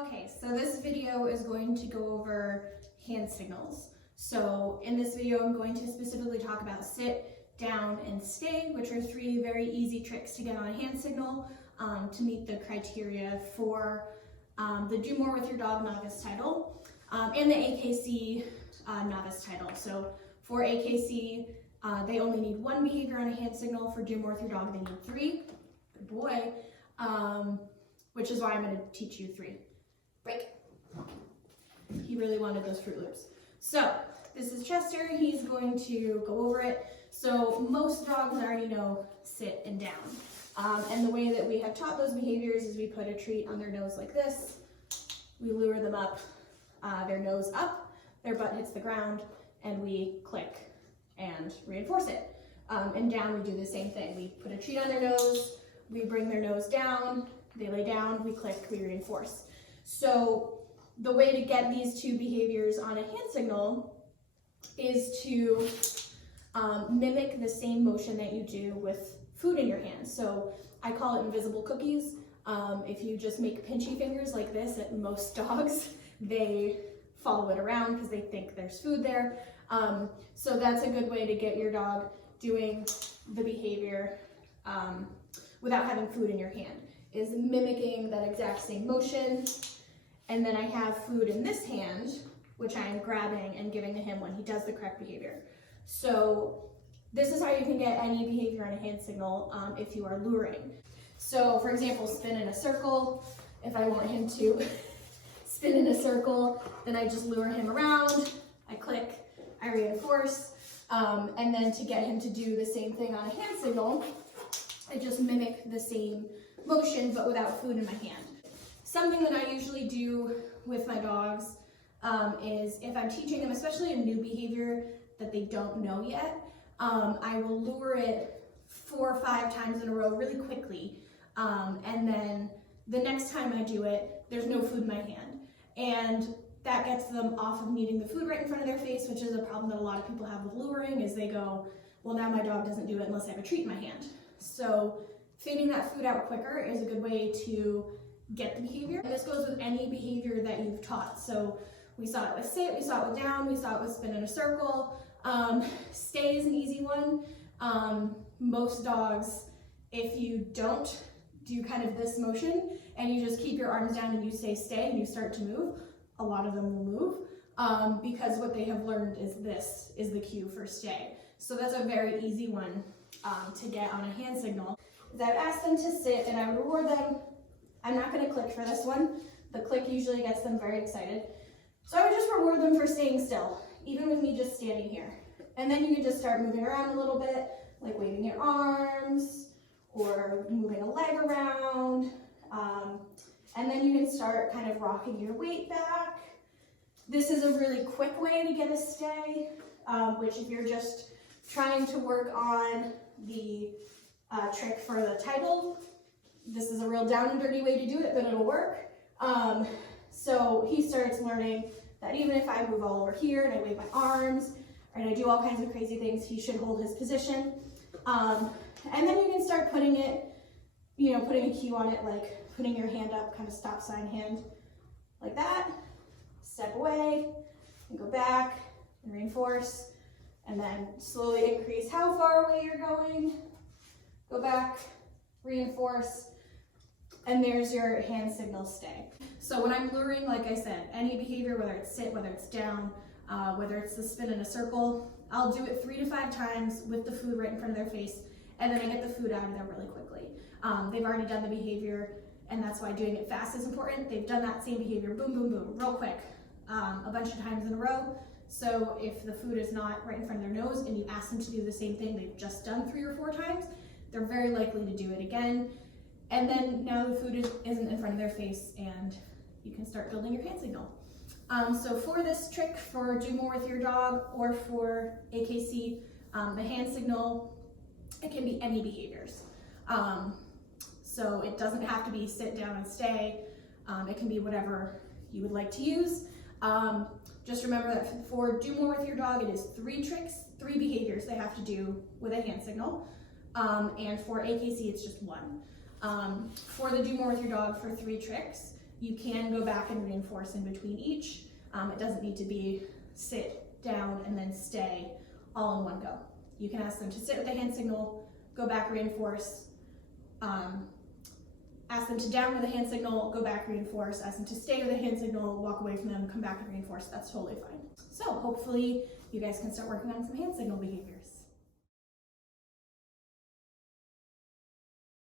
Okay, so this video is going to go over hand signals. So in this video, I'm going to specifically talk about sit, down, and stay, which are three very easy tricks to get on a hand signal to meet the criteria for the Do More With Your Dog Novice title and the AKC Novice title. So for AKC, they only need one behavior on a hand signal. For Do More With Your Dog, they need three. Good boy. Which is why I'm going to teach you three. Break. He really wanted those Fruit Loops. So this is Chester. He's going to go over it. So most dogs already know sit and down. And the way that we have taught those behaviors is we put a treat on their nose like this. We lure them up, their nose up, their butt hits the ground, and we click and reinforce it. And down, we do the same thing. We put a treat on their nose, we bring their nose down, they lay down, we click, we reinforce. So the way to get these two behaviors on a hand signal is to mimic the same motion that you do with food in your hand. So I call it invisible cookies. If you just make pinchy fingers like this at most dogs, they follow it around because they think there's food there. So that's a good way to get your dog doing the behavior without having food in your hand, is mimicking that exact same motion. And then I have food in this hand, which I am grabbing and giving to him when he does the correct behavior. So this is how you can get any behavior on a hand signal if you are luring. So for example, spin in a circle. If I want him to spin in a circle, then I just lure him around, I click, I reinforce, and then to get him to do the same thing on a hand signal, I just mimic the same motion but without food in my hand. Something that I usually do with my dogs is if I'm teaching them, especially a new behavior that they don't know yet, I will lure it 4 or 5 times in a row really quickly. And then the next time I do it, there's no food in my hand. And that gets them off of needing the food right in front of their face, which is a problem that a lot of people have with luring, is they go, well, now my dog doesn't do it unless I have a treat in my hand. So feeding that food out quicker is a good way to get the behavior. And this goes with any behavior that you've taught. So we saw it with sit, we saw it with down, we saw it with spin in a circle. Stay is an easy one. Most dogs, if you don't do kind of this motion and you just keep your arms down and you say stay and you start to move, a lot of them will move because what they have learned is this is the cue for stay. So that's a very easy one to get on a hand signal. I've asked them to sit and I would reward them. I'm not going to click for this one. The click usually gets them very excited. So I would just reward them for staying still, even with me just standing here. And then you can just start moving around a little bit, like waving your arms or moving a leg around. And then you can start kind of rocking your weight back. This is a really quick way to get a stay, which if you're just trying to work on the trick for the title, this is a real down and dirty way to do it, but it'll work. So he starts learning that even if I move all over here and I wave my arms and I do all kinds of crazy things, he should hold his position. And then you can start putting it, putting a cue on it, like putting your hand up, kind of stop sign hand, like that. Step away and go back and reinforce, and then slowly increase how far away you're going. Go back, reinforce, and there's your hand signal stay. So when I'm luring, like I said, any behavior, whether it's sit, whether it's down, whether it's the spin in a circle, I'll do it 3 to 5 times with the food right in front of their face, and then I get the food out of there really quickly. They've already done the behavior, and that's why doing it fast is important. They've done that same behavior, boom, boom, boom, real quick, a bunch of times in a row. So if the food is not right in front of their nose and you ask them to do the same thing they've just done 3 or 4 times, they're very likely to do it again. And then now the food isn't in front of their face and you can start building your hand signal. So for this trick, for Do More With Your Dog or for AKC, the hand signal, it can be any behaviors. So it doesn't have to be sit down and stay. It can be whatever you would like to use. Just remember that for Do More With Your Dog, it is 3 tricks, 3 behaviors they have to do with a hand signal. And for AKC, it's just 1. For the Do More With Your Dog for 3 tricks, You can go back and reinforce in between each. It doesn't need to be sit, down, and then stay all in one go. You can ask them to sit with the hand signal, go back, reinforce, ask them to down with a hand signal, go back, reinforce, ask them to stay with a hand signal, walk away from them, come back and reinforce. That's totally fine. So hopefully you guys can start working on some hand signal behaviors.